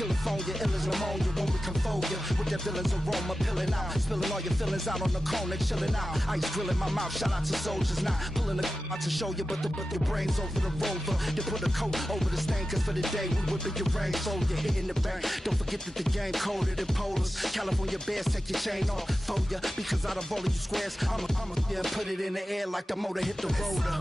California, ill as pneumonia when we confold you with that villain's aroma, peeling out, spilling all your feelings out on the corner, chilling out. Ice grilling my mouth, shout out to soldiers, not pulling the out to show you, but your brains over the rover. You put a coat over the stain, cause for the day we whipping your rain, so you're hitting the bank. Don't forget that the game coded in polars. California bears, take your chain off for ya, because out of all of you squares, I'ma yeah, put it in the air like the motor hit the rotor.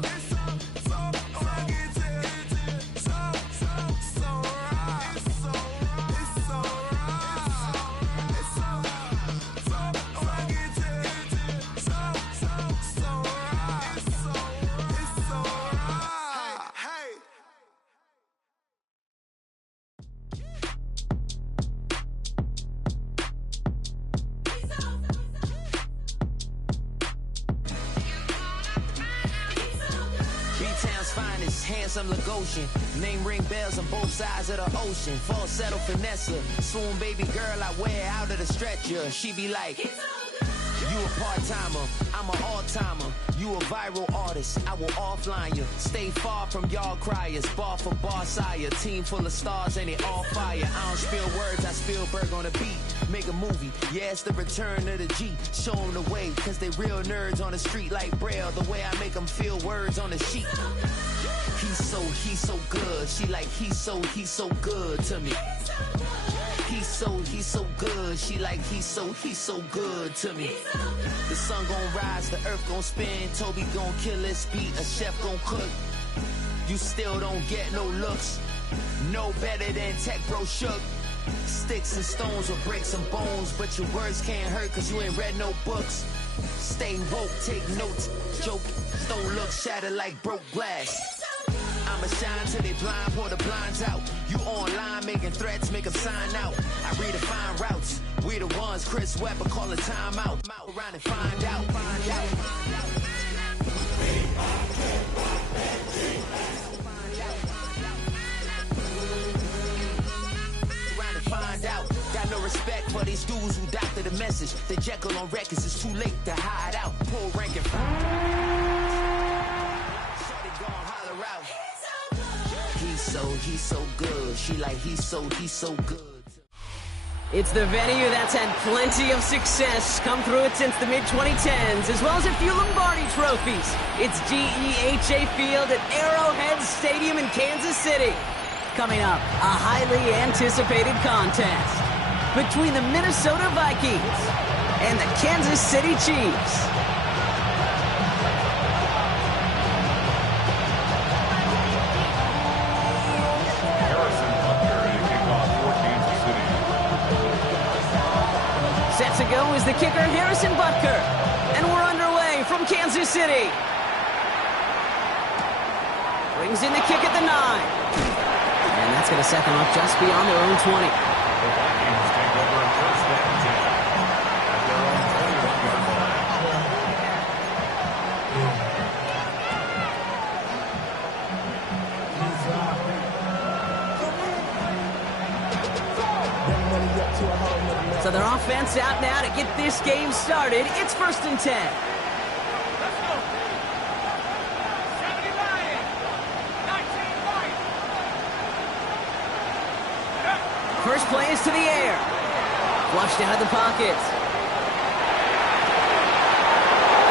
Handsome Lagosian, name ring bells on both sides of the ocean. Falsetto finesse, swoon baby girl I wear out of the stretcher. She be like, you a part-timer, I'm an all-timer. You a viral artist, I will offline you. Stay far from y'all criers, bar for bar sire. Team full of stars and it all fire. I don't spill words, I Spielberg on the beat. Make a movie, yeah, it's the return of the G. Show them the way, cause they real nerds on the street like Braille. The way I make them feel words on the sheet. He's so good. She like, he's so good to me. He's so good. She like, he's so good to me. The sun gon' rise, the earth gon' spin. Toby gon' kill this beat, a chef gon' cook. You still don't get no looks. No better than Tech Bro Shook. Sticks and stones will break some bones, but your words can't hurt cause you ain't read no books. Stay woke, take notes, joke. Don't look shattered like broke glass. I'ma shine till they blind, pour the blinds out. You online making threats, make them sign out. I redefine routes. We the ones Chris Webber call a timeout. Around and find out. Find out. Got no respect for these dudes who doctor the message. The Jekyll on records, it's too late to hide out. Pull rank and holler out. He's so good. She like, he's so good. It's the venue that's had plenty of success come through it since the mid-2010s, as well as a few Lombardi trophies. It's GEHA Field at Arrowhead Stadium in Kansas City. Coming up, a highly anticipated contest between the Minnesota Vikings and the Kansas City Chiefs. Set to go is the kicker, Harrison Butker. And we're underway from Kansas City. Brings in the kick at the 9. And that's going to set them up just beyond their own 20. The Vikings take over first and 10 at their own 21-yard line. So their offense out now to get this game started. It's first and 10. First play is to the air. Flushed out of the pocket.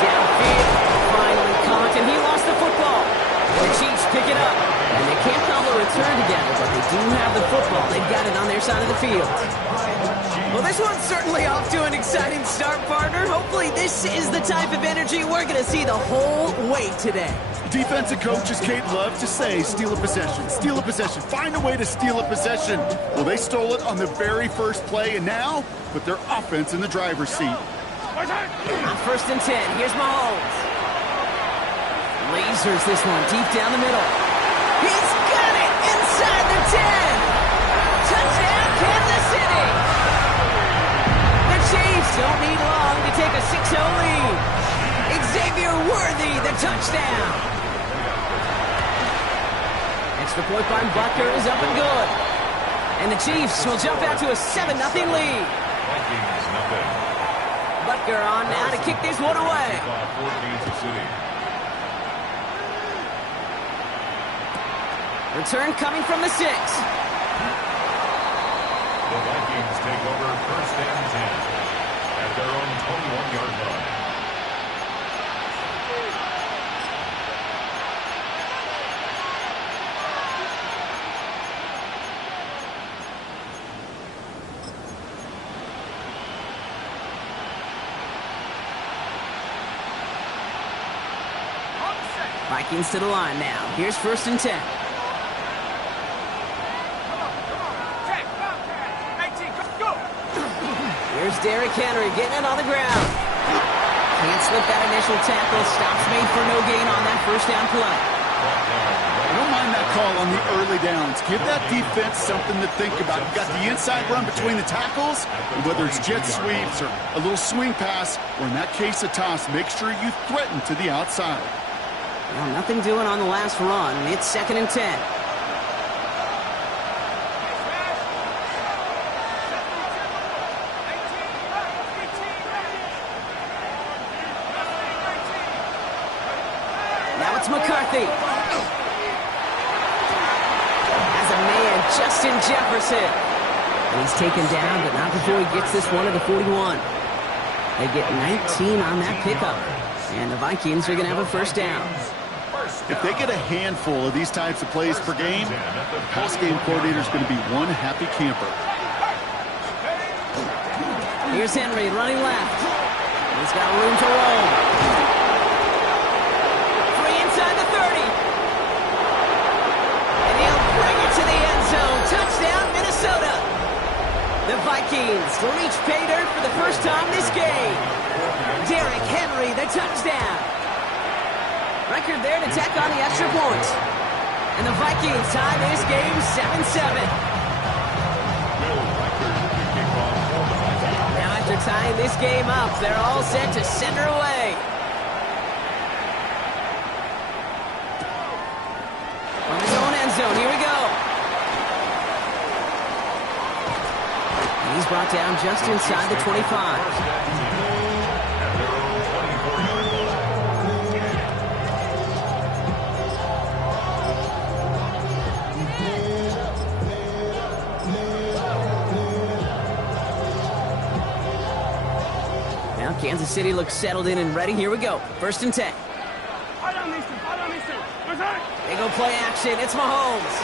Downfield. Finally caught, and he lost the football. The Chiefs pick it up. And they can't cobble a return together, but they do have the football. They've got it on their side of the field. Well, this one's certainly off to an exciting start, partner. Hopefully this is the type of energy we're going to see the whole way today. Defensive coaches Kate love to say, steal a possession, find a way to steal a possession. Well, they stole it on the very first play, and now put their offense in the driver's seat. On first and 10, here's Mahomes. Lasers this one deep down the middle. He's got it inside the 10. Touchdown, Kansas City. The Chiefs don't need long to take a 6-0 lead. Xavier Worthy, the touchdown. Extra point by Butker is up and good. And the Chiefs will jump out to a 7-0 lead. Butker on now to kick this one away. Return coming from the 6. first and 10 at their own 21-yard line. Vikings to the line now. Here's first and 10. Here's Derrick Henry getting it on the ground. Can't slip that initial tackle. Stops made for no gain on that first down play. I don't mind that call on the early downs. Give that defense something to think about. You've got the inside run between the tackles, and whether it's jet sweeps or a little swing pass, or in that case a toss, make sure you threaten to the outside. Well, nothing doing on the last run. It's second and 10. Now it's McCarthy. Has a man, Justin Jefferson. And he's taken down, but not before he gets this one to the 41. They get 19 on that pickup. And the Vikings are going to have a first down. If they get a handful of these types of plays per game, the pass game coordinator is going to be one happy camper. Here's Henry running left. He's got room to roll. Free inside the 30. And he'll bring it to the end zone. Touchdown, Minnesota. The Vikings reach pay dirt for the first time this game. Derrick Henry, the touchdown. Record there to tack on the extra point. And the Vikings tie this game 7-7. Now after tying this game up, they're all set to send her away. On his own end zone, here we go. And he's brought down just inside the 25. Kansas City looks settled in and ready. Here we go. First and 10. They go play action. It's Mahomes.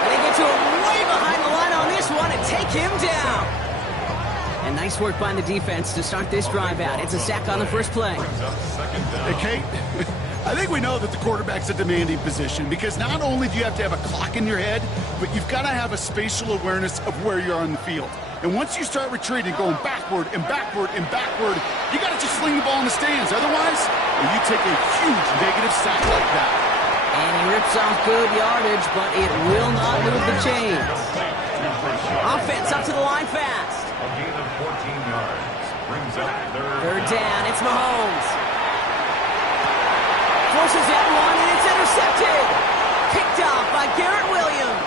And they get to him way behind the line on this one and take him down. And nice work by the defense to start this drive out. It's a sack on the first play. Hey, Kate, I think we know that the quarterback's a demanding position because not only do you have to have a clock in your head, but you've got to have a spatial awareness of where you are on the field. And once you start retreating, going backward and backward and backward, you got to just sling the ball in the stands. Otherwise, you take a huge negative sack like that. And he rips off good yardage, but it will not move the chains. Offense up to the line fast. A gain of 14 yards. Brings up third down. It's Mahomes. Forces that one, and it's intercepted. Picked off by Garrett Williams.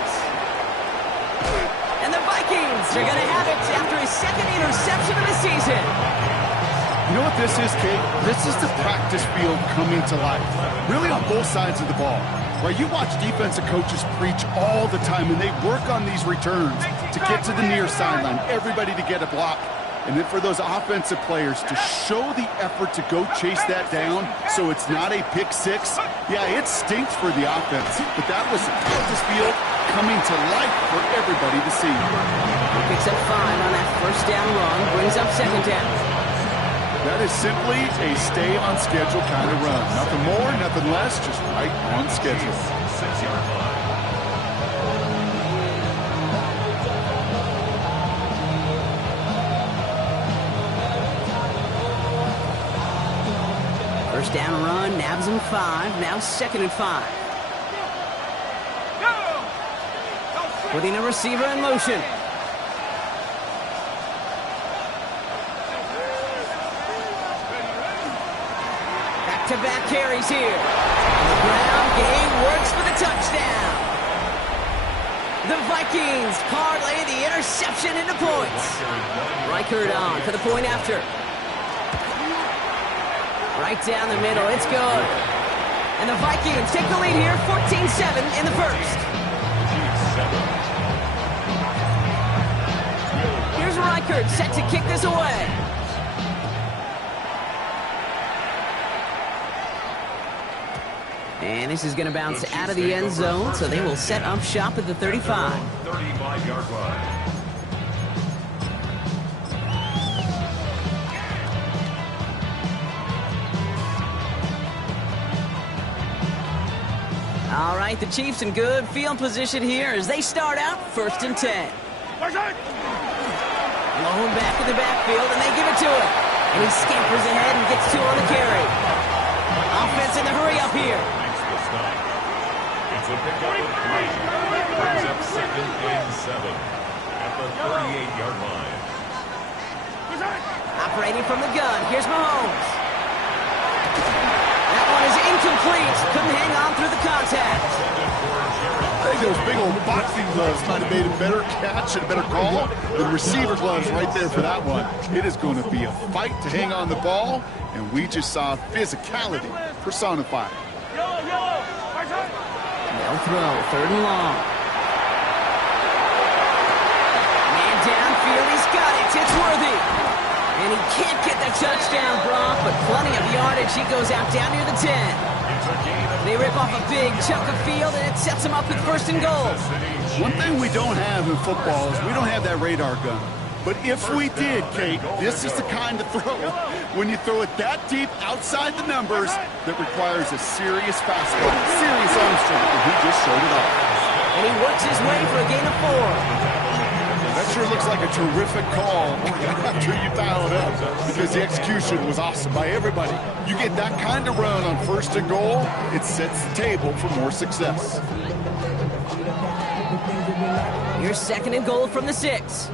And the Vikings are going to have it after his second interception of the season. You know what this is, Kate? This is the practice field coming to life. Really on both sides of the ball. Right, you watch defensive coaches preach all the time, and they work on these returns to get to the near sideline, everybody to get a block. And then for those offensive players to show the effort to go chase that down so it's not a pick six, yeah, it stinks for the offense. But that was the practice field coming to life for everybody to see. He picks up 5 on that first down run, brings up second down. That is simply a stay on schedule kind of run. Nothing more, nothing less, just right on schedule. 6-yard line. First down run, nabs him 5, now second and 5. Putting a receiver in motion. Back-to-back carries here. The ground game works for the touchdown. The Vikings parlay the interception into points. Reichert on for the point after. Right down the middle, it's good. And the Vikings take the lead here, 14-7 in the first. Reichert set to kick this away. And this is going to bounce out of the end zone, so they will set up shop at the 35. 35-yard line. All right, the Chiefs in good field position here as they start out 1st and 10. Blown back in the backfield, and they give it to him. And he scampers ahead and gets 2 on the carry. Offense in the hurry up here. It's a pickup of 3. Brings up 2nd and 7 at the 38-yard line. Operating from the gun, here's Mahomes. That one is incomplete. Couldn't hang on through the contact. I think those big old boxing gloves might have made a better catch and a better call than receiver gloves right there for that one. It is going to be a fight to hang on the ball, and we just saw physicality personified. They'll throw, 3rd and long. Man downfield, he's got it. It's Worthy. And he can't get the touchdown, Brock, but plenty of yardage. He goes out down near the 10. They rip off a big chunk of field, and it sets them up with 1st and goal. One thing we don't have in football is we don't have that radar gun. But if we did, Kate, this is the kind of throw, when you throw it that deep outside the numbers, that requires a serious fastball, serious arm strength, and he just showed it off. And he works his way for a gain of 4. That sure looks like a terrific call after you dial it up, because the execution was awesome by everybody. You get that kind of run on 1st and goal, it sets the table for more success. Here's 2nd and goal from the 6.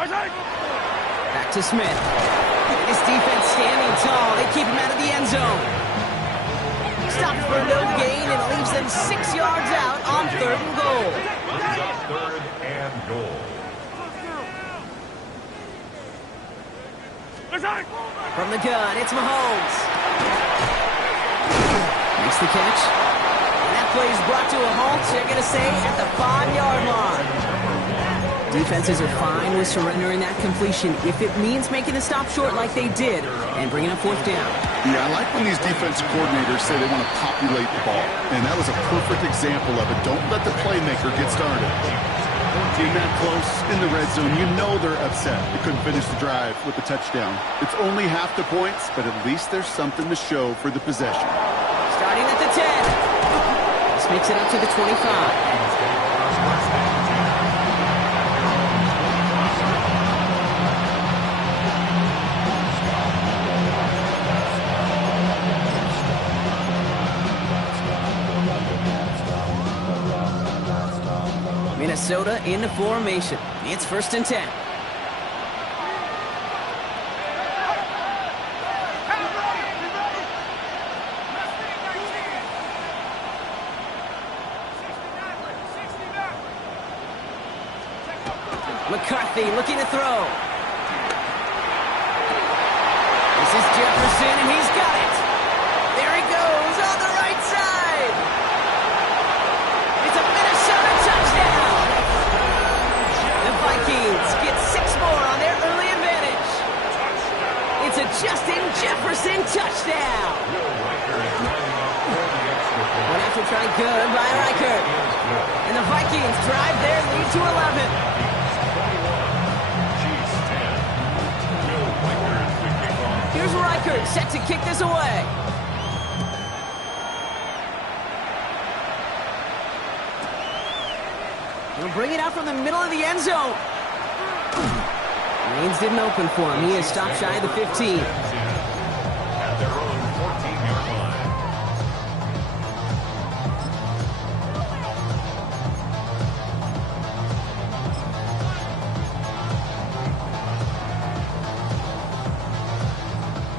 Back to Smith. This defense standing tall. They keep him out of the end zone. Stopped for no gain and leaves them 6 yards out on 3rd and goal. 3rd and goal. From the gun, it's Mahomes. Makes the catch. And that play is brought to a halt, they're going to say, at the 5-yard line. Defenses are fine with surrendering that completion if it means making the stop short like they did and bringing up 4th down. Yeah, I like when these defensive coordinators say they want to populate the ball. And that was a perfect example of it. Don't let the playmaker get started. Being that close in the red zone, you know they're upset. They couldn't finish the drive with the touchdown. It's only half the points, but at least there's something to show for the possession. Starting at the 10. This makes it up to the 25. Minnesota into formation. It's 1st and 10. McCarthy looking to throw. This is Jefferson, and he's got it. There he goes on the right side. It's a Minnesota touchdown. The Vikings get 6 more on their early advantage. It's a Justin Jefferson touchdown. One after try good by Reichert. And the Vikings drive their lead to 11. Here's Reichert set to kick this away. He'll bring it out from the middle of the end zone. Lanes didn't open for him. He is stopped shy of the 15. At their own 14-yard line.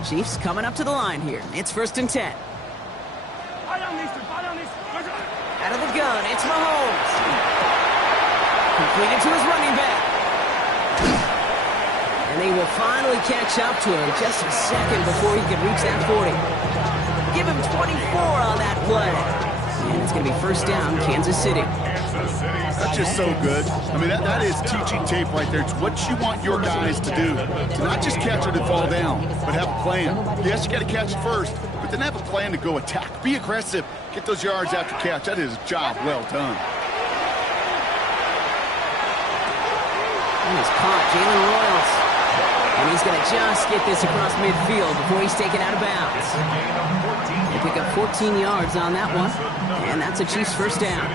Chiefs coming up to the line here. It's 1st and 10. Out of the gun, it's Mahomes. Completed to his running back. And they will finally catch up to him just a second before he can reach that 40. Give him 24 on that play. And it's going to be first down, Kansas City. That's just so good. I mean, that is teaching tape right there. It's what you want your guys to do. To not just catch it and fall down, but have a plan. Yes, you got to catch it first, but then have a plan to go attack. Be aggressive. Get those yards after catch. That is a job well done. And he's caught, Jalen Royals. And he's going to just get this across midfield before he's taken out of bounds. They pick up 14 yards on that one, and that's a Chiefs first down.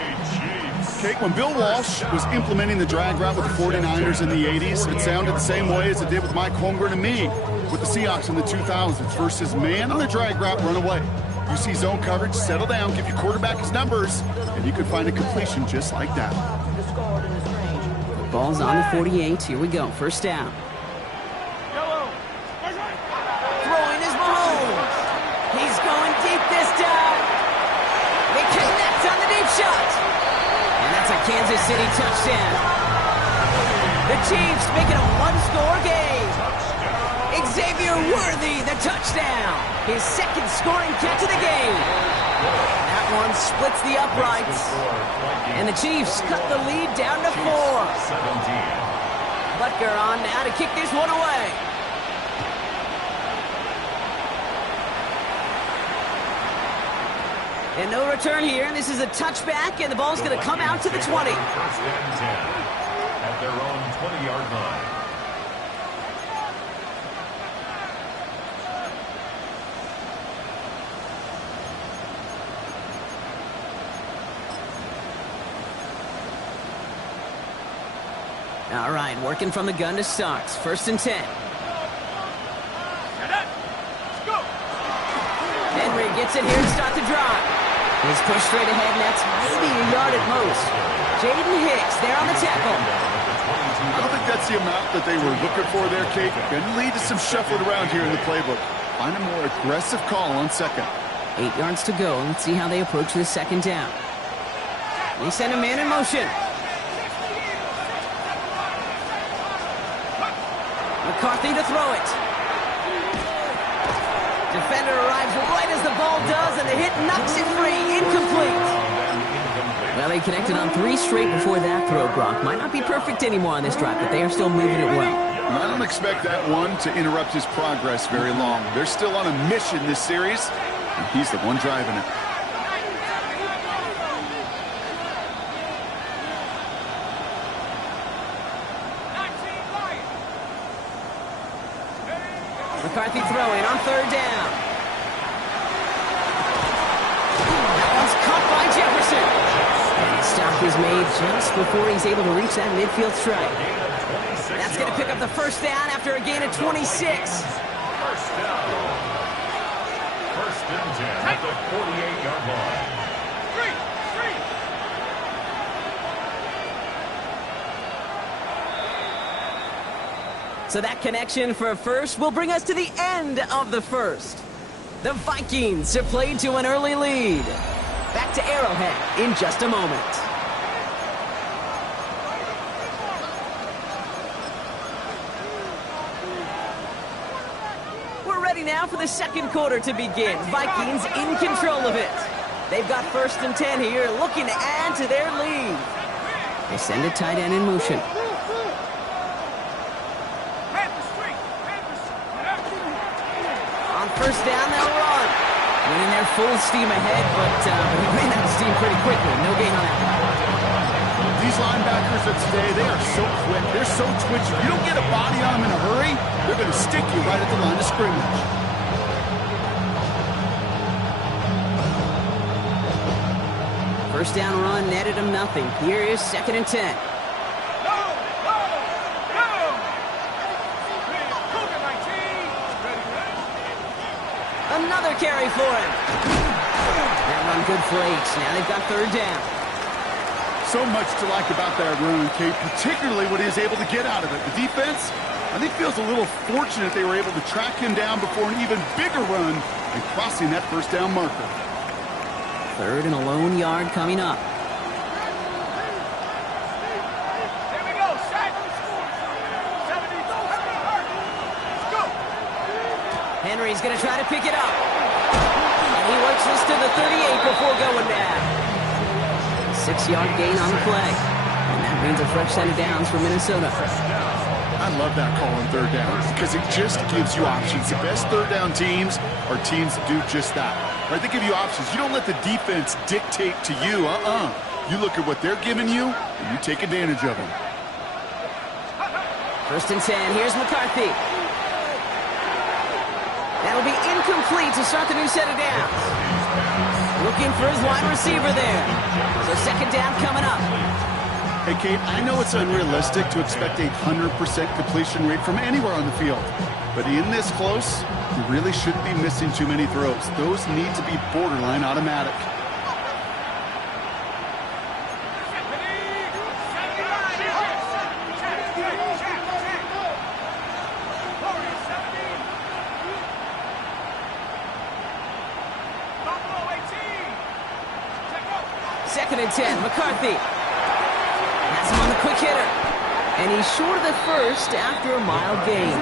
Kate, when Bill Walsh was implementing the drag route with the 49ers in the 80s, it sounded the same way as it did with Mike Holmgren and me with the Seahawks in the 2000s versus man on the drag route, run away. You see zone coverage, settle down, give your quarterback his numbers, and you could find a completion just like that. The ball's on the 48. Here we go. First down. Throwing is Mahomes. He's going deep this time. They connect on the deep shot. And that's a Kansas City touchdown. The Chiefs make it a one-score game. Xavier Worthy, the touchdown. His second scoring catch of the game. That one splits the uprights. And the Chiefs cut the lead down to 4. Butker on now to kick this one away. And no return here. This is a touchback, and the ball's going to come out to the 20. First and 10 at their own 20-yard line. All right, working from the gun to start. First and 10. Henry gets it here to start the drive. He's pushed straight ahead, and that's maybe a yard at most. Jaden Hicks there on the tackle. I don't think that's the amount that they were looking for there, Kate. Going to lead to some shuffling around here in the playbook. Find a more aggressive call on second. 8 yards to go. Let's see how they approach this second down. They send a man in motion. McCarthy to throw it. Defender arrives right as the ball does, and the hit knocks it free. Incomplete. Well, they connected on 3 straight before that throw, Brock. Might not be perfect anymore on this drive, but they are still moving it well. I don't expect that one to interrupt his progress very long. They're still on a mission this series, and he's the one driving it. McCarthy throwing on third down. That one's caught by Jefferson. And the stop is made just before he's able to reach that midfield strike. That's going to pick up the first down after a gain of 26. First down. First and 10 at the 48-yard line. So that connection for first will bring us to the end of the first. The Vikings have played to an early lead. Back to Arrowhead in just a moment. We're ready now for the second quarter to begin. Vikings in control of it. They've got first and 10 here, looking to add to their lead. They send a tight end in motion. First down, they'll run. Winning their full steam ahead, but he ran out of steam pretty quickly. No gain on that one. These linebackers of today, they are so quick. They're so twitchy. You don't get a body on them in a hurry, they're going to stick you right at the line of scrimmage. First down run netted him nothing. Here is second and 10. Another carry for him. That run good for 8. Now they've got third down. So much to like about that run, Kate, particularly what he was able to get out of it. The defense, I think, feels a little fortunate they were able to track him down before an even bigger run and crossing that first down marker. Third and a lone yard coming up. Henry's going to try to pick it up. And he works this to the 38 before going down. 6-yard gain on the play. And that means a fresh set of downs for Minnesota. I love that call on third down because it just gives you options. The best third down teams are teams that do just that. Right? They give you options. You don't let the defense dictate to you. You look at what they're giving you, and you take advantage of them. 1st and 10. Here's McCarthy. That'll be incomplete to start the new set of downs. Looking for his wide receiver there. So 2nd down coming up. Hey, Kate, I know it's unrealistic to expect a 100% completion rate from anywhere on the field. But in this close, you really shouldn't be missing too many throws. Those need to be borderline automatic. Second and 10, McCarthy. Has him on the quick hitter. And he's short of the first after a mild gain.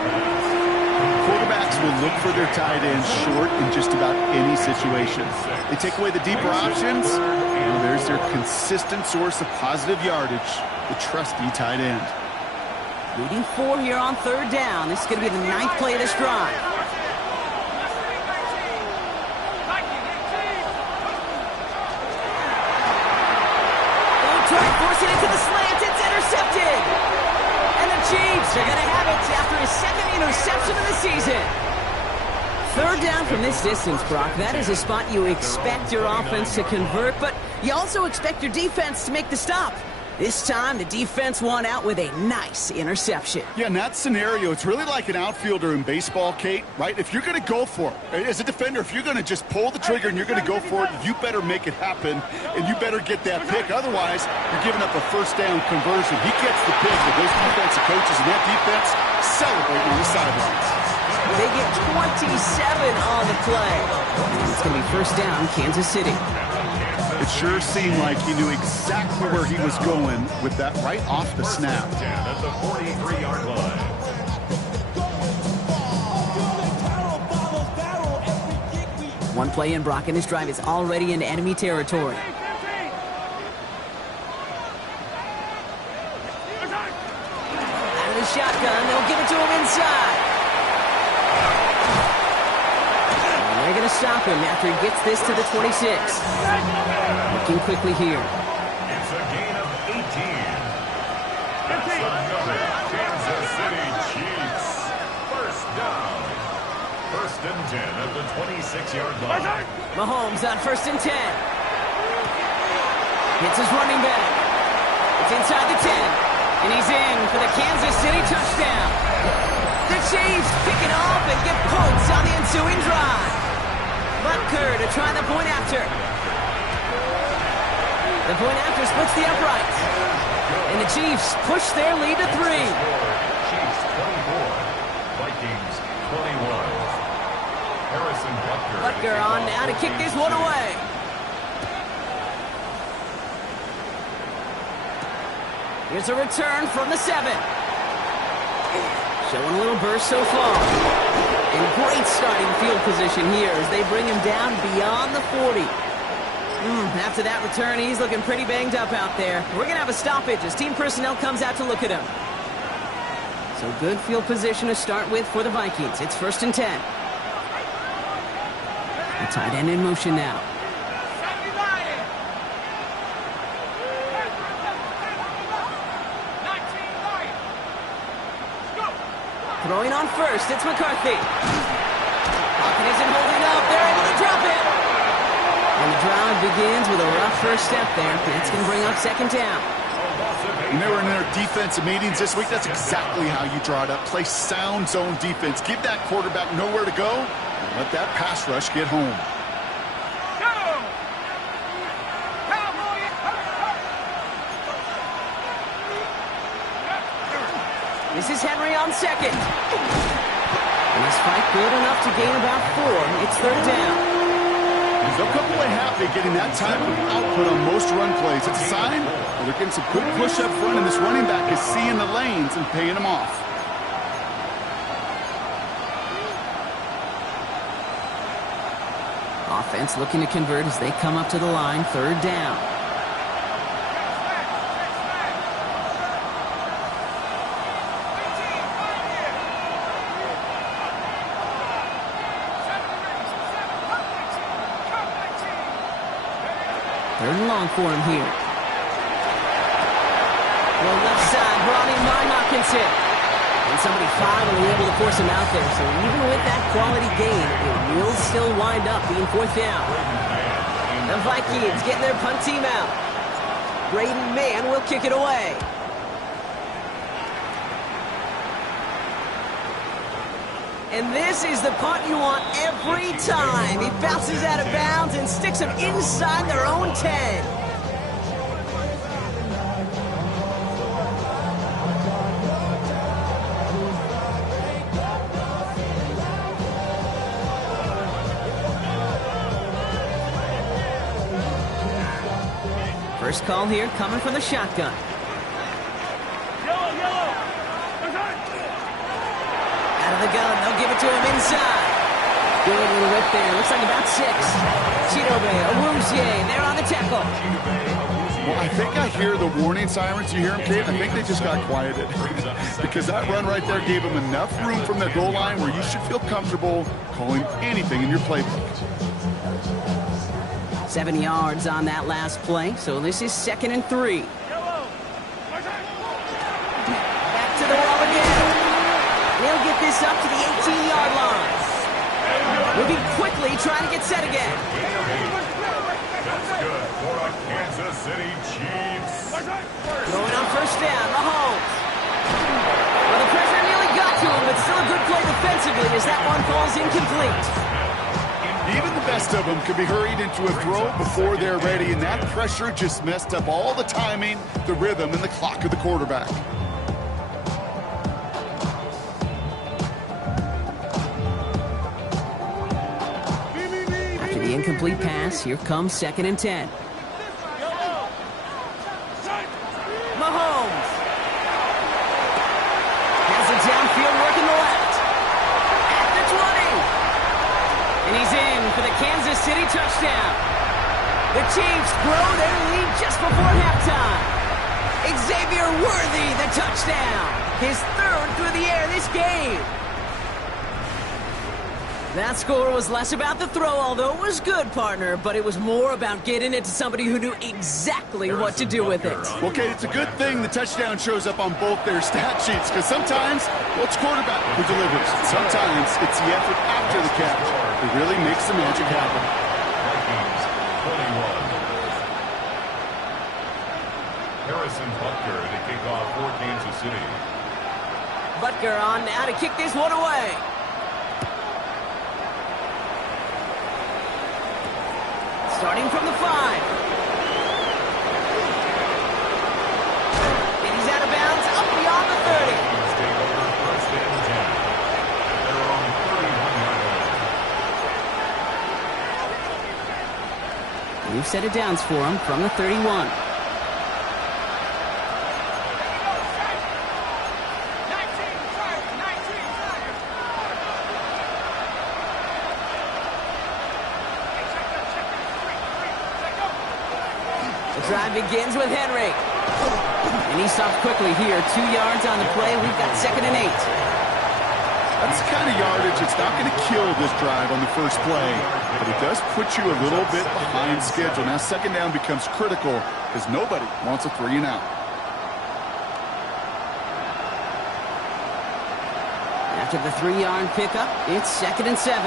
Quarterbacks will look for their tight ends short in just about any situation. They take away the deeper options. Well, there's their consistent source of positive yardage, the trusty tight end. Leading 4 here on 3rd down. This is going to be the 9th play of this drive. Forcing it to the slant. It's intercepted. And the Chiefs are going to have it after his 2nd interception of the season. 3rd down from this distance, Brock. That is a spot you expect your offense to convert, but you also expect your defense to make the stop. This time, the defense won out with a nice interception. Yeah, in that scenario, it's really like an outfielder in baseball, Kate, right? If you're going to go for it, as a defender, if you're going to just pull the trigger and you're going to go for it, you better make it happen, and you better get that pick. Otherwise, you're giving up a 1st down conversion. He gets the pick, but those defensive coaches and that defense celebrating on the sidelines. They get 27 on the play. It's going to be 1st down, Kansas City. It sure seemed like he knew exactly where he was going with that right off the snap. At the 43-yard line. One play in, Brock, and this drive is already into enemy territory. Out of the shotgun, they'll give it to him inside. And they're going to stop him after he gets this to the 26. Looking quickly here. It's a gain of 18. That's another Kansas City Chiefs. 1st down. 1st and 10 at the 26-yard line. Mahomes on 1st and 10. Hits his running back. It's inside the 10. And he's in for the Kansas City touchdown. The Chiefs pick it up and get points on the ensuing drive. Butker to try the point after. The point after splits the uprights. And the Chiefs push their lead to 3. Chiefs 24. Vikings 21. Harrison Butker. Butker on now to kick this one away. Here's a return from the 7. Showing a little burst so far. And great starting field position here as they bring him down beyond the 40. After that return, he's looking pretty banged up out there. We're going to have a stoppage as team personnel comes out to look at him. So good field position to start with for the Vikings. It's 1st and 10. The tight end in motion now. Throwing on 1st, it's McCarthy. Pocket isn't holding up. They're able to drop it. And the drive begins with a rough first step there. That's going to bring up 2nd down. When they were in their defensive meetings this week, that's exactly how you draw it up. Play sound zone defense. Give that quarterback nowhere to go. And let that pass rush get home. This is Henry on 2nd. And this fight good enough to gain about 4. It's 3rd down. They'll come away happy getting that type of output on most run plays. It's a sign that they're getting some quick push up front, and this running back is seeing the lanes and paying them off. Offense looking to convert as they come up to the line. 3rd down. Third and long for him here. Well, left side, Ronnie Hawkinson. And somebody finally able to force him out there. So even with that quality gain, it will still wind up being fourth down. The Vikings getting their punt team out. Braden Mann will kick it away. And this is the punt you want every time. He bounces out of bounds and sticks them inside their own 10. First call here coming from the shotgun. Out of the gun, they'll give it to him inside. Good little whip there, looks like about 6. Chidobe, Awuzie, they're on the tackle. Well, I think I hear the warning sirens. You hear them, Kate? I think they just got quieted. Because that run right there gave them enough room from the goal line where you should feel comfortable calling anything in your playbook. 7 yards on that last play, so this is 2nd and 3. Back to the wall again. They'll get this up to the 18-yard line. Moving quickly, trying to get set again. That's good for a Kansas City Chiefs. Going on first down, Mahomes. Well, the pressure nearly got to him, but still a good play defensively as that one falls incomplete. Even the best of them could be hurried into a throw before they're ready, and that pressure just messed up all the timing, the rhythm, and the clock of the quarterback. After the incomplete pass, here comes 2nd and 10. Mahomes has it downfield working the left. At the 20. And he's in for the Kansas City touchdown. The Chiefs grow their lead just before halftime. Xavier Worthy, the touchdown. His 3rd through the air this game. That score was less about the throw, although it was good, partner, but it was more about getting it to somebody who knew exactly what to do with it. Okay, it's a good thing the touchdown shows up on both their stat sheets, because sometimes, well, it's quarterback who delivers. Sometimes it's the effort after the catch that really makes the magic happen. Vikings 21. Harrison Butker to kick off for Kansas City. Butker on now to kick this one away. Starting from the 5. And he's out of bounds, up beyond the 30. Vikings take over first and 10. They're on 31-yard line. New set of downs for him from the 31. Drive begins with Henry. And he stops quickly here. 2 yards on the play. We've got 2nd and 8. That's the kind of yardage that's not going to kill this drive on the first play, but it does put you a little bit behind schedule. Now 2nd down becomes critical because nobody wants a 3 and out. After the 3-yard pickup, it's 2nd and 7.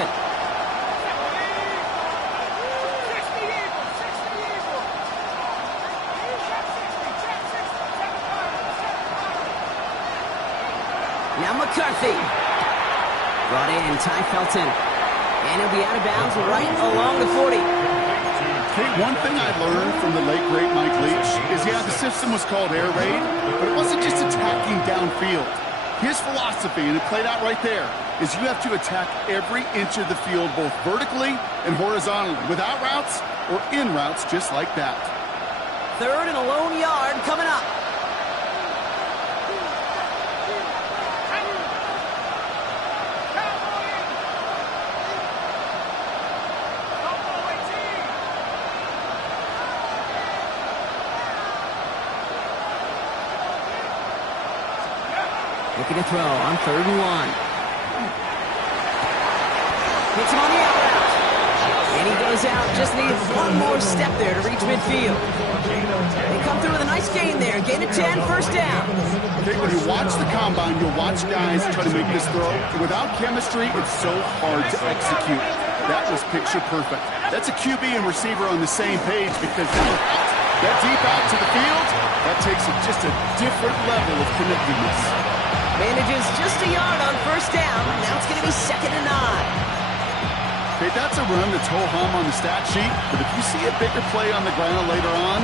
Now McCarthy. Brought in Ty Felton. And he'll be out of bounds right along the 40. Kate, one thing I learned from the late, great Mike Leach is, yeah, the system was called air raid, but it wasn't just attacking downfield. His philosophy, and it played out right there, is you have to attack every inch of the field, both vertically and horizontally, without routes or in routes just like that. 3rd and a lone yard coming up. Looking to throw on 3rd and 1. Hits him on the out route. And he goes is out. Just need one more step there to reach midfield. They come through with a nice gain there. Gain of 10, first down. Okay, when you watch the combine, you'll watch guys try to make this throw. Without chemistry, it's so hard to execute. That was picture perfect. That's a QB and receiver on the same page because that deep out to the field, that takes just a different level of connectedness. Manages just a yard on first down. Now it's going to be 2nd and 9. Okay, that's a run that's ho-hum on the stat sheet, but if you see a bigger play on the ground later on,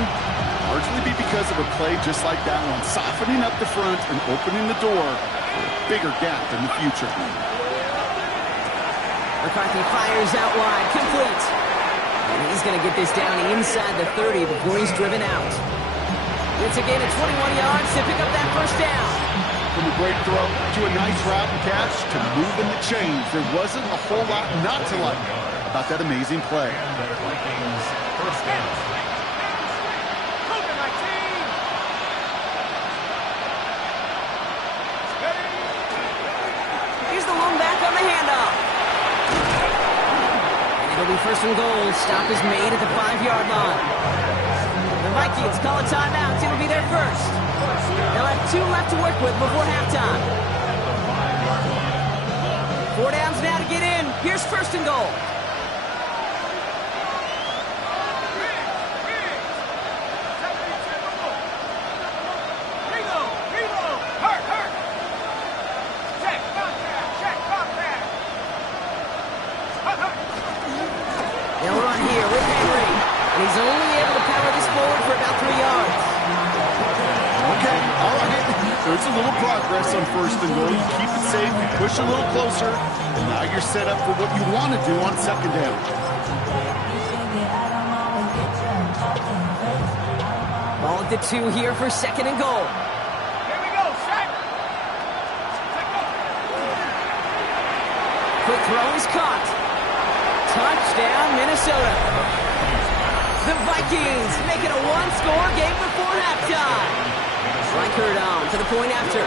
largely be because of a play just like that one, softening up the front and opening the door for a bigger gap in the future. McCarthy fires out wide, complete. And he's going to get this down inside the 30 before he's driven out. It's a gain of 21 yards to pick up that first down. From a great throw to a nice route and catch to moving the chains. There wasn't a whole lot not to like about that amazing play. Here's the lone back on the handoff. And it'll be 1st and goal. Stop is made at the 5-yard line. The Vikings call a timeout. It'll be their first. They'll have 2 left to work with before halftime. 4 downs now to get in. Here's 1st and goal. They'll run here with Henry. And he's only able to power this forward for about 3 yards. Okay, all right. There's a little progress on 1st and goal. You keep it safe, you push a little closer, and now you're set up for what you want to do on 2nd down. Ball at the 2 here for 2nd and goal. Here we go, set. Quick throw is caught. Touchdown, Minnesota. The Vikings make it a 1-score game before halftime. Reichert on to the point after.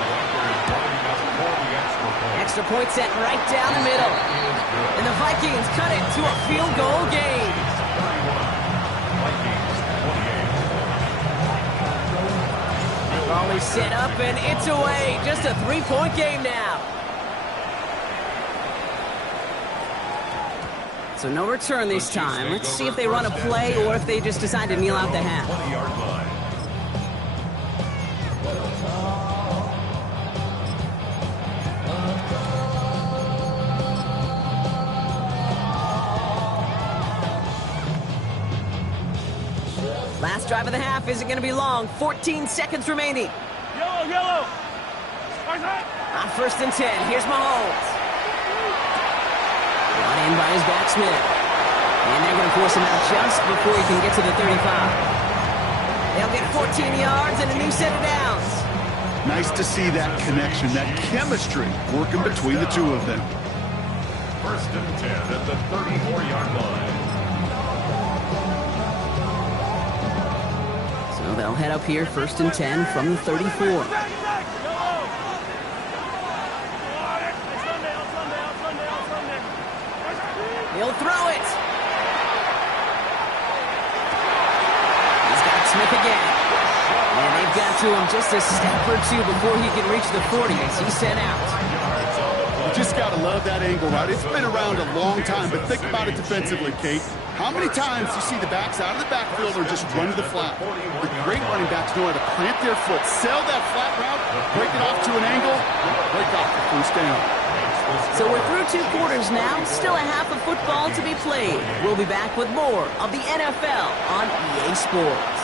Extra point set right down the middle. And the Vikings cut it to a field goal game. Ball is set up and it's away. Just a 3-point game now. So no return this time. Let's see if they run a play or if they just decide to kneel out the half. 20-yard line. Last drive of the half isn't going to be long. 14 seconds remaining. Yellow. On 1st and 10, here's Mahomes. Brought in by his backsman. And they're going to force him out just before he can get to the 35. They'll get 14 yards and a new set of downs. Nice to see that connection, that chemistry working between the two of them. 1st and 10 at the 34-yard line. So they'll head up here, 1st and 10 from the 34. He'll throw it. He's got Smith again. And they've got to him just a step or 2 before he can reach the 40 as he's sent out. You just got to love that angle, right? It's been around a long time, but think about it defensively, Kate. How many times you see the backs out of the backfield or just run to the flat? The great running backs know how to plant their foot, sell that flat route, break it off to an angle, break off the 1st down. So we're through 2 quarters now, still a half of football to be played. We'll be back with more of the NFL on EA Sports.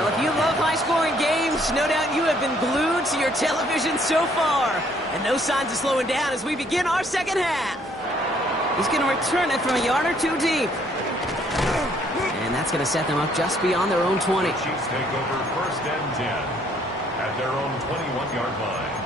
Well, if you love high-scoring games, no doubt you have been glued to your television so far. And no signs of slowing down as we begin our 2nd half. He's going to return it from a yard or 2 deep. And that's going to set them up just beyond their own 20. Chiefs take over 1st and 10 at their own 21-yard line.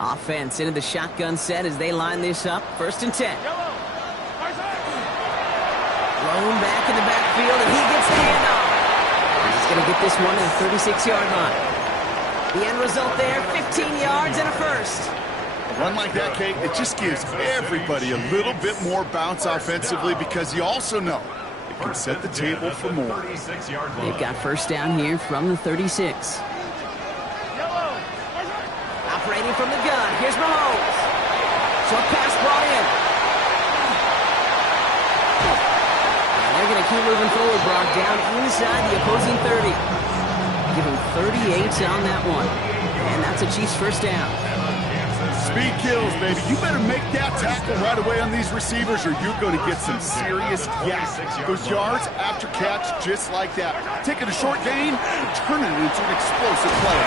Offense into the shotgun set as they line this up. 1st and 10. Thrown back in the backfield, and he gets the handoff. He's going to get this one to the 36-yard line. The end result there, 15 yards and a first. A run like that, Kate, it just gives everybody a little bit more bounce offensively because you also know it can set the table for more. They've got first down here from the 36. Operating from the gun, here's Mahomes. Short pass brought in. And they're going to keep moving forward, Brock, down inside the opposing 30. Giving 38 on that one. And that's a Chiefs first down. Speed kills, baby. You better make that tackle right away on these receivers or you're going to get some serious gas. Those yards after catch just like that. Taking a short gain and turning it into an explosive play.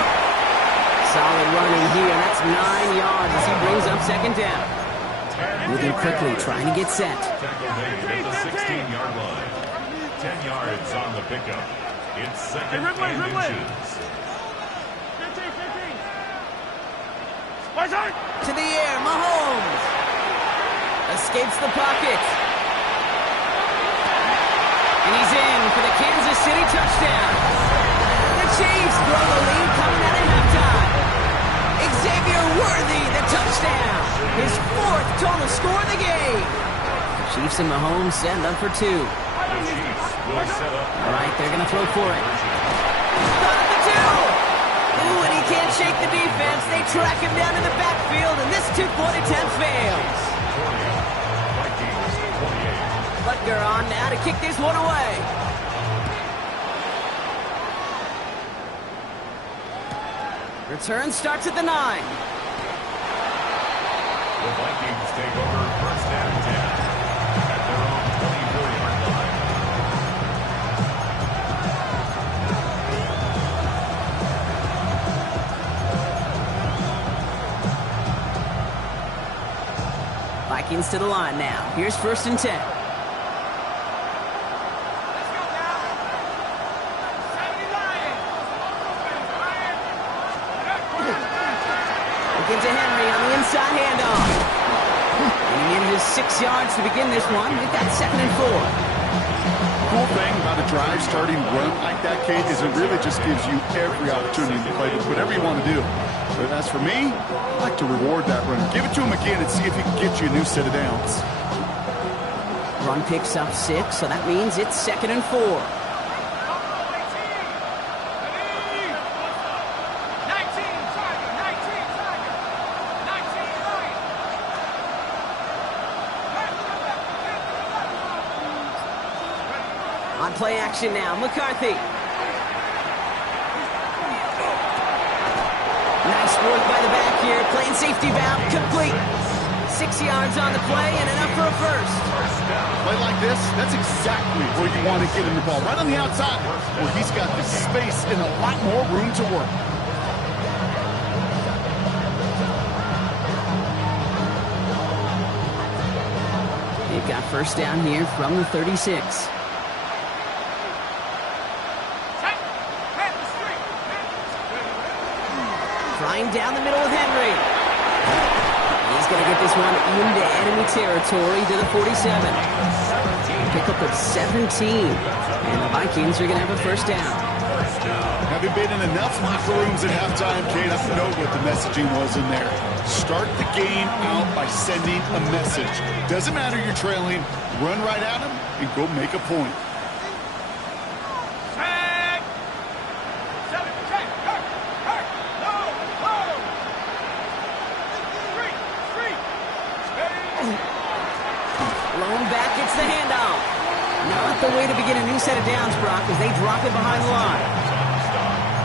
Solid running here. That's 9 yards as he brings up second down. Moving quickly, trying to get set. Tackle made at the 16-yard line. 10 yards on the pickup. It's second and inches. To the air, Mahomes. Escapes the pocket. And he's in for the Kansas City touchdown. The Chiefs throw the lead coming out at halftime. Xavier Worthy, the touchdown. His 4th total score of the game. The Chiefs and Mahomes set up for 2. All right, they're going to throw for it. Got at the 2. Ooh, and he can't shake the defense. They track him down in the backfield, and this two-point attempt fails. Butker on now to kick this one away. Return starts at the 9. The Vikings take over first down 10 at their own 24-yard line. Vikings to the line now. Here's first and 10. To Henry on the inside handoff. And he manages 6 yards to begin this one. We've got second and 4. Cool thing about a drive starting run like that, Kate, is it really just gives you every opportunity to play with whatever you want to do. But as for me, I like to reward that run. Give it to him again and see if he can get you a new set of downs. Run picks up 6, so that means it's second and 4. On play action now, McCarthy. Nice work by the back here, playing safety valve, complete. 6 yards on the play and enough for a first. Play like this, that's exactly where you want to get him the ball. Right on the outside, where he's got the space and a lot more room to work. They've got first down here from the 36. Flying down the middle with Henry. He's going to get this one into enemy territory to the 47. Pickup of 17. And the Vikings are going to have a first down. Having been in enough locker rooms at halftime, Kate, I know what the messaging was in there. Start the game out by sending a message. Doesn't matter you're trailing, run right at him and go make a point. Blown back, gets the handoff. Not the way to begin a new set of downs, Brock, as they drop it behind the line.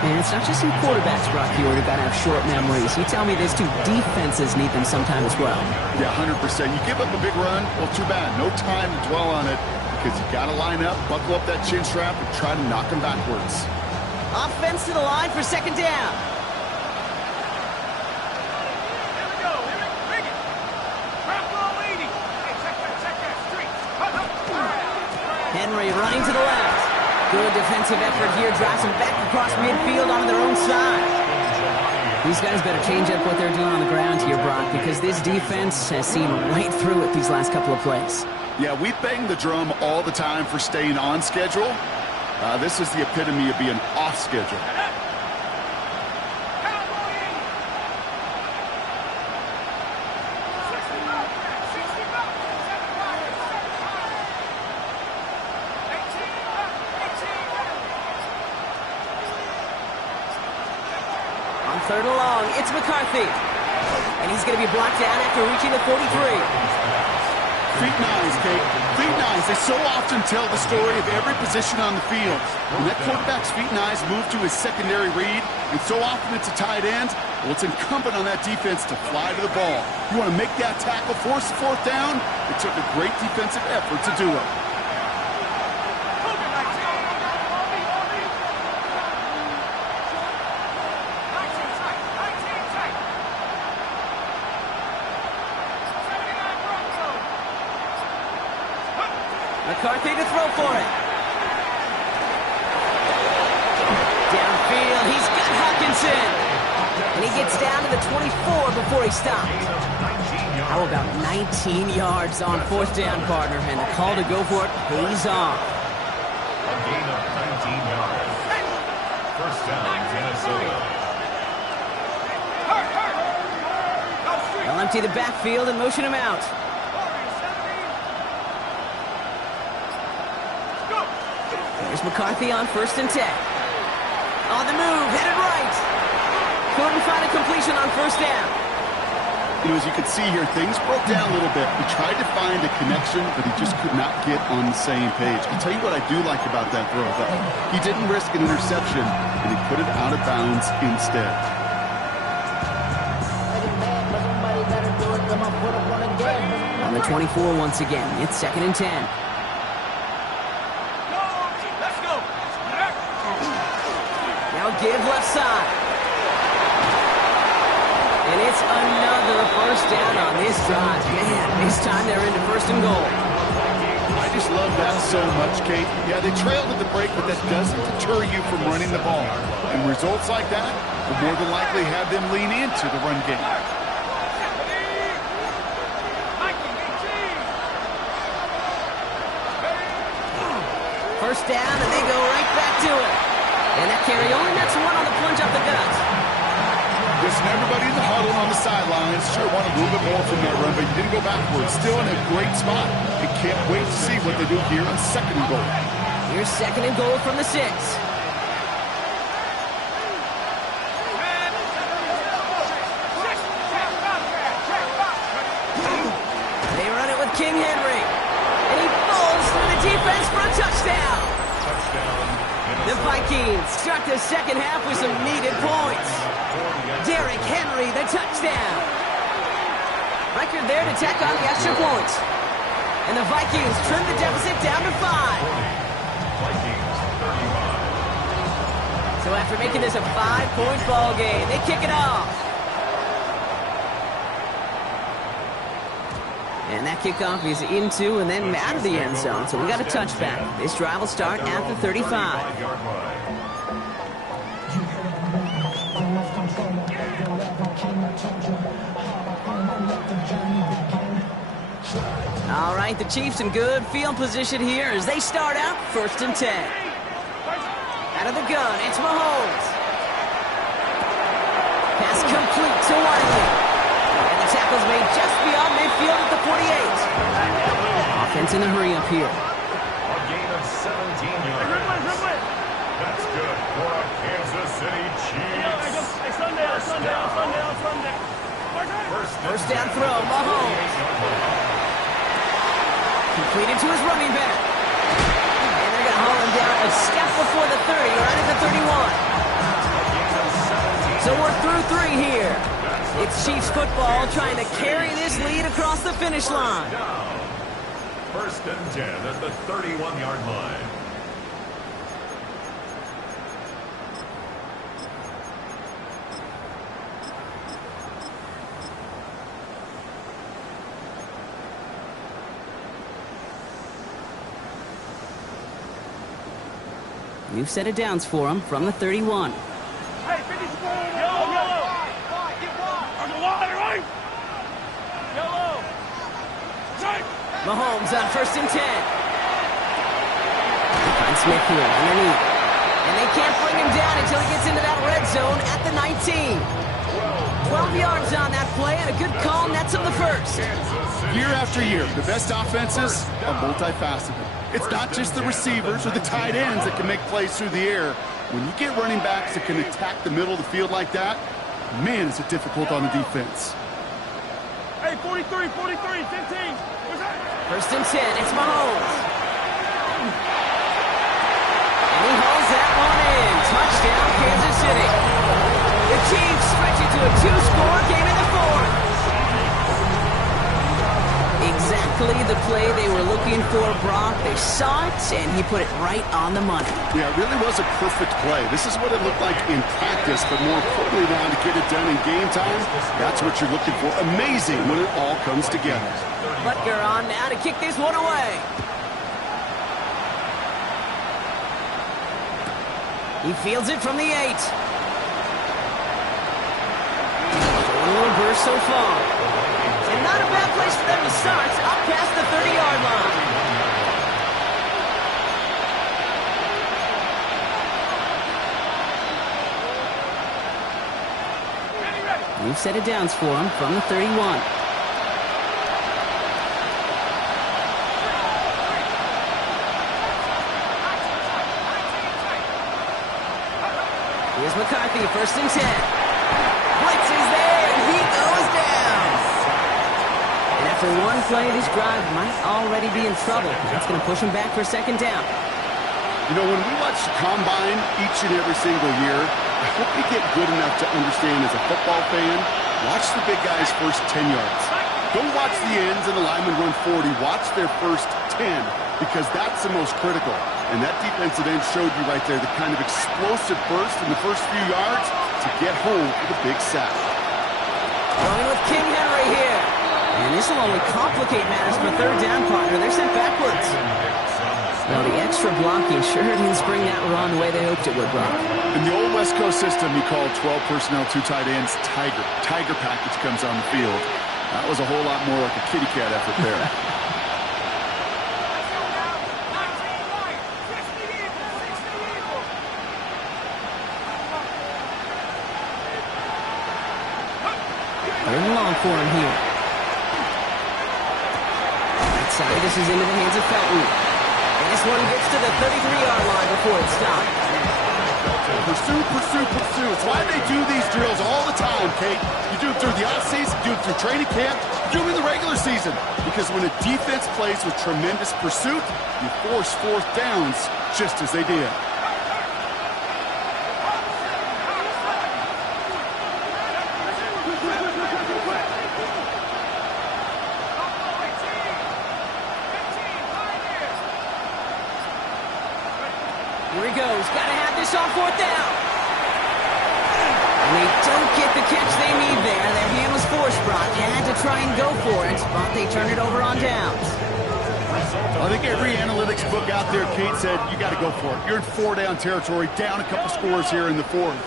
And it's not just in quarterbacks, Brock, you already got to have short memories. You tell me this too, defenses need them sometime as well. Yeah, 100%. You give up a big run, well, too bad. No time to dwell on it because you got to line up, buckle up that chin strap, and try to knock them backwards. Offense to the line for second down. Henry running to the left. Good defensive effort here. Drives them back across midfield onto their own side. These guys better change up what they're doing on the ground here, Brock, because this defense has seen right through it these last couple of plays. Yeah, we bang the drum all the time for staying on schedule. This is the epitome of being off schedule. On 3rd and long, it's McCarthy. And he's going to be blocked down after reaching the 43. Feet nines, Kate. Feet nines. They so often tell the story of every position on the field. When that quarterback's feet nines move to his secondary read, and so often it's a tight end, well, it's incumbent on that defense to fly to the ball. You want to make that tackle, force the 4th down? It took a great defensive effort to do it. McCarthy to throw for it. Downfield, he's got Hawkinson. And he gets down to the 24 before he stopped. How about 19 yards on 4th down, partner? And the call to go for it pays off. A gain of 19 yards. 1st down, Minnesota. They'll empty the backfield and motion him out. Here's McCarthy on 1st and 10. On the move, headed right. Couldn't find a completion on 1st down. You know, as you can see here, things broke down a little bit. He tried to find a connection, but he just could not get on the same page. I'll tell you what I do like about that throw, though. He didn't risk an interception, and he put it out of bounds instead. On the 24 once again, it's 2nd and 10. Now give left side. And it's another 1st down on this drive. Man, this time they're into 1st and goal. I just love that so much, Kate. Yeah, they trailed at the break, but that doesn't deter you from running the ball. And results like that will more than likely have them lean into the run game. 1st down, and they go right back to it. And that carry only nets 1 on the plunge up the gut. Listen, everybody in the huddle on the sidelines sure wanted a little bit more from that run, but you didn't go backwards. Still in a great spot. And can't wait to see what they do here on 2nd and goal. Here's 2nd and goal from the 6. They run it with King Henry. And he falls through the defense for a touchdown. The Vikings start the 2nd half with some needed points. Derrick Henry, the touchdown. Record there to tack on the extra points. And the Vikings trim the deficit down to 5. So after making this a 5-point ball game, they kick it off. And that kickoff is into and then out of the end zone. So we got a touchback. This drive will start at the 35. All right, the Chiefs in good field position here as they start out 1st and 10. Out of the gun, it's Mahomes. Pass complete to Wiley. And the tackle's made just beyond midfield at the 48. Offense in a hurry up here. A gain of 17 yards. That's good for a Kansas City Chiefs. First down throw, Mahomes. Completed to his running back. And they're going to haul him down a step before the 30, right at the 31. So we're through 3 here. It's Chiefs football trying to carry this lead across the finish line. 1st and 10 at the 31-yard line. New set of downs for him from the 31. Hey, 50 yellow. Mahomes on 1st and 10. Finds Smith here underneath. And they can't bring him down until he gets into that red zone at the 19. 12 yards on that play, and a good call nets him the first. Year after year, the best offenses are multifaceted. It's not just the receivers or the tight ends that can make plays through the air. When you get running backs that can attack the middle of the field like that, man, is it difficult on the defense. Hey, 43, 15. What's that? 1st and 10, it's Mahomes. And he hauls that one in. Touchdown, Kansas City. The Chiefs stretch it to a 2-score game in the 4th. Exactly the play they were looking for, Brock. They saw it, and he put it right on the money. Yeah, it really was a perfect play. This is what it looked like in practice, but more importantly now to get it done in game time, that's what you're looking for. Amazing when it all comes together. Butker on now to kick this one away. He fields it from the 8. A little burst so far. And not a bad place for them to start, up past the 30-yard line. New set of downs for him from the 31. Here's McCarthy, 1st and 10. Blitz is there, and he goes down. And after one play, this drive might already be in trouble. That's going to push him back for 2nd down. You know, when we watch the Combine each and every single year, I hope we get good enough to understand as a football fan, watch the big guys' first 10 yards. Don't watch the ends and the linemen run 40. Watch their first 10, because that's the most critical. And that defensive end showed you right there the kind of explosive burst in the first few yards to get home for the big sack. Going with King Henry here. And this will only complicate matters for 3rd down, partner. They're sent backwards. Now, the extra blocking sure didn't spring that run the way they hoped it would, Brock. In the old West Coast system, you call 12 personnel, 2 tight ends, Tiger. Tiger package comes on the field. That was a whole lot more like a kitty cat effort there. Third and long for him here. Right side, this is into the hands of Felton. And this one gets to the 33-yard line before it's stopped. Pursue, pursue, pursue. It's why they do these drills all the time, Kate. You do it through the offseason, you do it through training camp, you do it in the regular season. Because when a defense plays with tremendous pursuit, you force 4th downs just as they did. Here he goes. Got to have this on 4th down. And they don't get the catch they need there. Their hand was forced, Brock. Had to try and go for it, but they turned it over on downs. I think every analytics book out there, Kate, said you got to go for it. You're in 4-down territory, down a couple scores here in the 4th.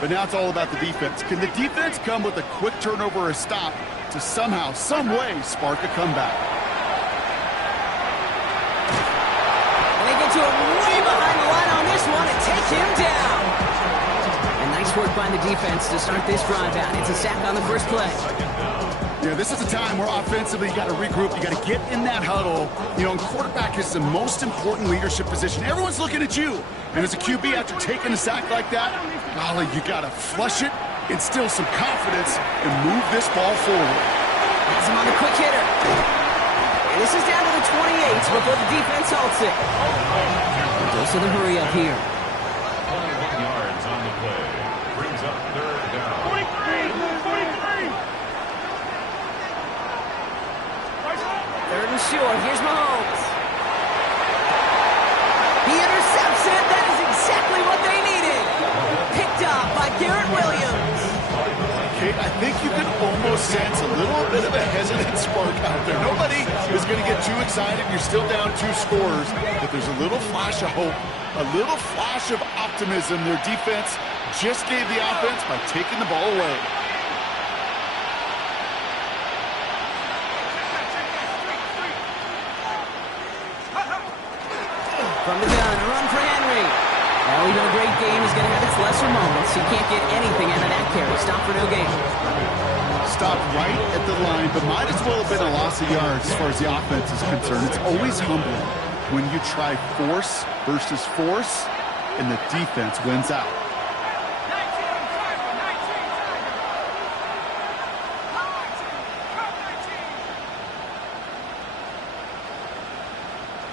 But now it's all about the defense. Can the defense come with a quick turnover or a stop to somehow, some way, spark a comeback? And they get to him way behind the line on this one and take him down. And nice work by the defense to start this drive out. It's a sack on the first play. Yeah, this is a time where offensively you got to regroup. You got to get in that huddle. You know, and quarterback is the most important leadership position. Everyone's looking at you. And as a QB, after taking a sack like that, golly, you got to flush it, instill some confidence, and move this ball forward. Has him on the quick hitter. And this is down to the 28 before the defense halts it. Goes to the hurry up here. 21 yards on the play. Brings up 3rd down. 43! 3rd and short. Here's Mahomes. He intercepts it. That is exactly what they needed. Picked up by Garrett Williams. Kate, I think you can almost sense a little bit of a hesitant spark out there. Nobody is going to get too excited. You're still down 2 scores, but there's a little flash of hope, a little flash of optimism. Their defense just gave the offense by taking the ball away. From the gun, run for Henry. Well, even a great game is going to have its lesser moments. He can't get anything out of that carry. Stop for no gain. Stopped right at the line, but might as well have been a loss of yards as far as the offense is concerned. It's always humbling when you try force versus force, and the defense wins out.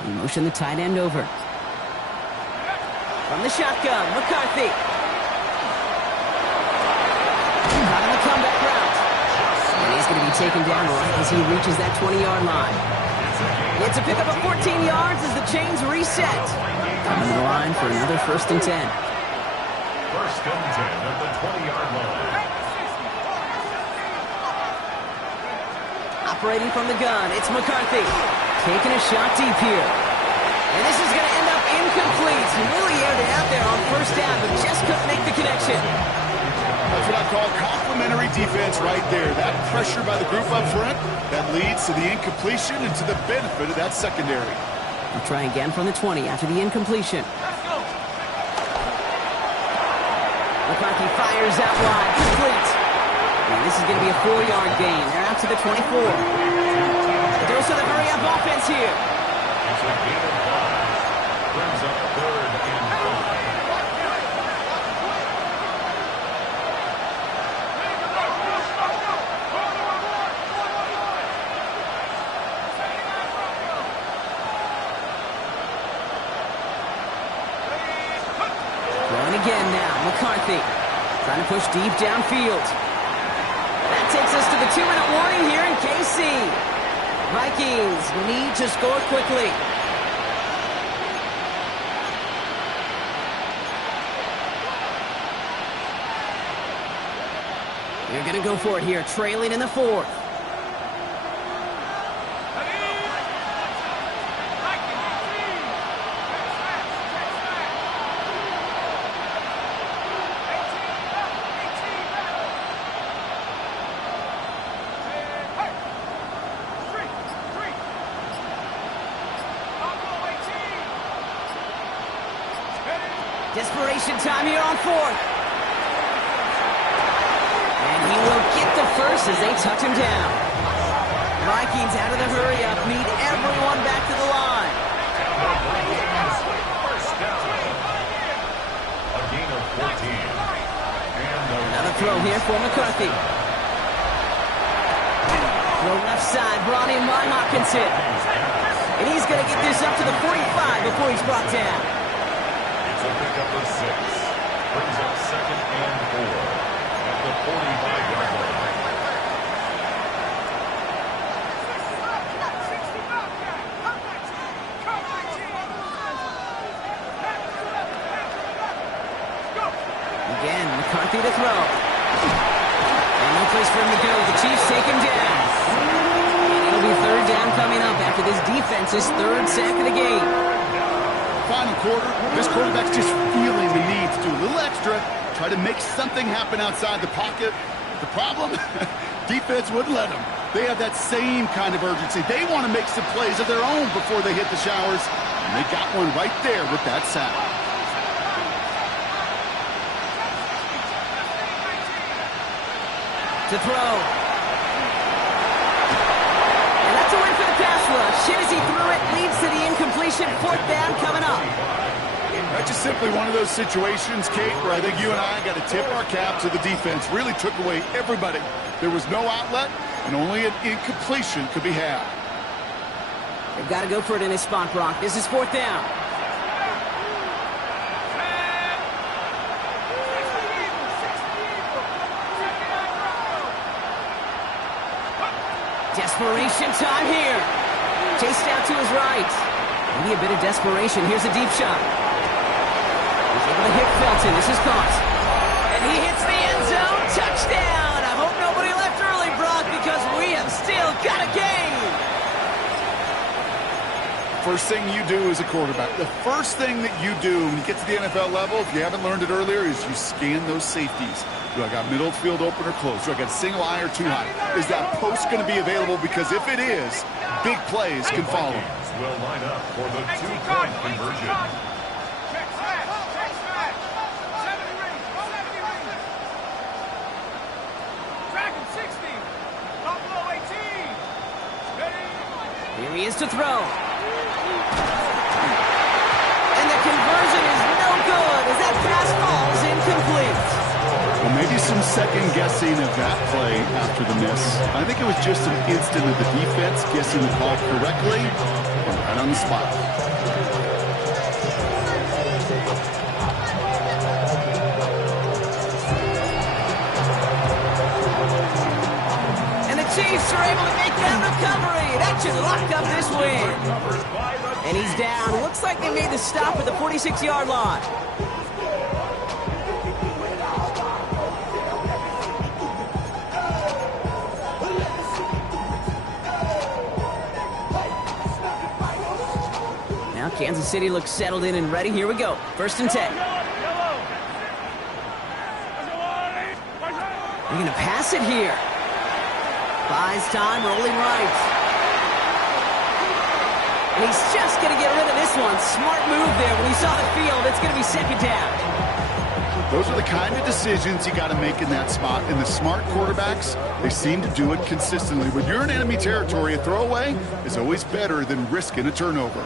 He motioned the tight end over. From the shotgun, McCarthy. Caught on the comeback route. And he's going to be taken down right as he reaches that 20-yard line. It's a pickup of 14 yards as the chains reset. Coming to the line for another 1st and 10. 1st and 10 at the 20-yard line. Operating from the gun, it's McCarthy. Taking a shot deep here. And this is going to end up incomplete. He really aired it out there on 1st down, but just couldn't make the connection. That's what I call complimentary defense right there. That pressure by the group up front, that leads to the incompletion and to the benefit of that secondary. We'll try again from the 20 after the incompletion. McCarthy fires out wide, complete. And this is going to be a 4-yard gain. They're out to the 24. Dose of the hurry-up offense here. It's a gain of 5. Brings up 3rd and 5. Going again now, McCarthy. Trying to push deep downfield. That takes us to the 2-minute warning here in KC. Vikings need to score quickly. They're going to go for it here, trailing in the 4th. Desperation time here on 4th. And he will get the first as they touch him down. Vikings out of the hurry-up need everyone back to the line. A gain of 14. Another throw here for McCarthy. Throw left side, brought in by Hawkinson. And he's going to get this up to the 45 before he's brought down. It's a pickup of 6. Brings up 2nd and 4 at the 45-yard line. Again, McCarthy to throw. And no place for him to go. The Chiefs take him down. And it'll be 3rd down coming up after this defense's 3rd sack of the game. Final quarter, this quarterback's just feeling the need to do a little extra, try to make something happen outside the pocket. The problem? Defense wouldn't let them. They have that same kind of urgency. They want to make some plays of their own before they hit the showers, and they got one right there with that sack. To throw. And that's a win for the pass rush. As he threw it, leads to the incompletion. 4th down coming up. That's just simply one of those situations, Kate, where I think you and I got to tip our cap to the defense. Really took away everybody. There was no outlet, and only an incompletion could be had. They've got to go for it in his spot, Brock. This is 4th down. Desperation time here. Chased out to his right. Maybe a bit of desperation. Here's a deep shot. He's able to hit Felton. This is caught. And he hits the end zone. Touchdown. I hope nobody left early, Brock, because we have still got a game. First thing you do as a quarterback, the first thing that you do when you get to the NFL level, if you haven't learned it earlier, is you scan those safeties. Do I got middle field open or close? Do I got single high or too high? Is that post going to be available? Because if it is, big plays can follow. will line up for the two-point conversion. Check smash. Check smash. 70 rings. 70 rings. Dragon 60. Buffalo 18. Ready. Here he is to throw. And the conversion is no good as that pass falls incomplete. Well, maybe some second guessing of that play after the miss. I think it was just an instant of the defense guessing the call correctly and right on the spot. And the Chiefs are able to make that recovery. That should lock up this win. And he's down. Looks like they made the stop at the 46-yard line. Now Kansas City looks settled in and ready. Here we go. 1st and 10. They're going to pass it here. Buys time, rolling right. And he's just going to get rid of this one. Smart move there. When he saw the field, it's going to be 2nd down. Those are the kind of decisions you got to make in that spot. And the smart quarterbacks, they seem to do it consistently. When you're in enemy territory, a throwaway is always better than risking a turnover.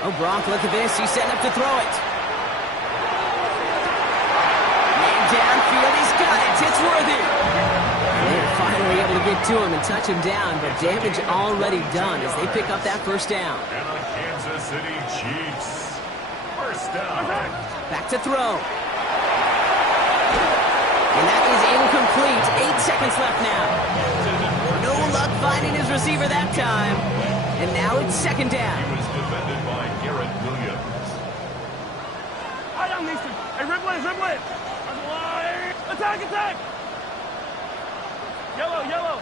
Oh, Gronk, look at this. He's setting up to throw it. Man downfield, he's got it. It's worthy. They're finally able to get to him and touch him down, but damage already done as they pick up that 1st down. And the Kansas City Chiefs. 1st down. Back to throw. And that is incomplete. 8 seconds left now. No luck finding his receiver that time. And now it's 2nd down. He was defended by Garrett Williams. I don't need to. Hey, Ripley, Ripley. Attack, attack. Yellow, yellow.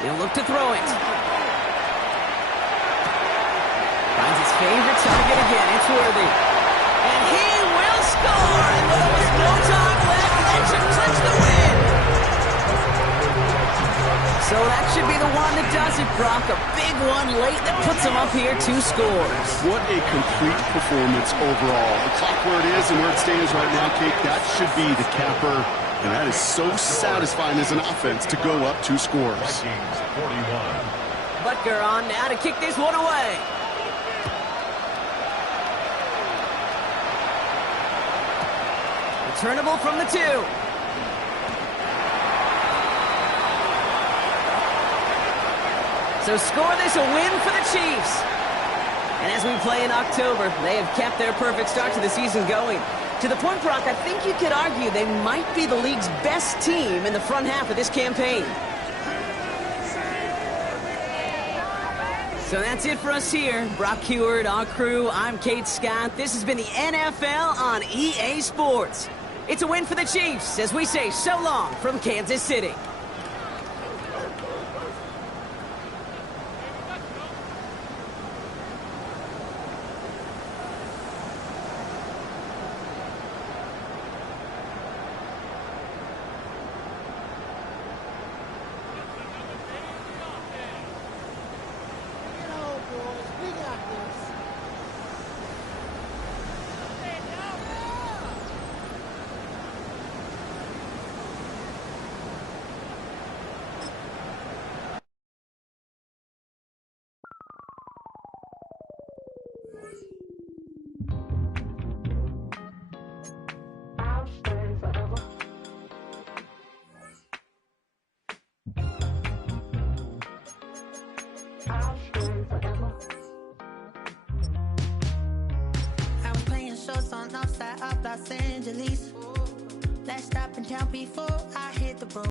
He'll look to throw it. Finds his favorite target again. It's worthy. And he will score. And there was no time left. That should clinch the win. So that should be the one that does it, Brock. A big one late that puts him up here 2 scores. What a complete performance overall. The clock where it is and where it stands right now, Kate, that should be the capper. And that is so satisfying as an offense to go up 2 scores. Vikings 41. Butker on now to kick this one away. Returnable from the 2. So score this, a win for the Chiefs. And as we play in October, they have kept their perfect start to the season going. To the point, Brock, I think you could argue they might be the league's best team in the front half of this campaign. So that's it for us here. Brock Heward, our crew, I'm Kate Scott. This has been the NFL on EA Sports. It's a win for the Chiefs as we say so long from Kansas City. Outside of Los Angeles. Last stop in town before I hit the road.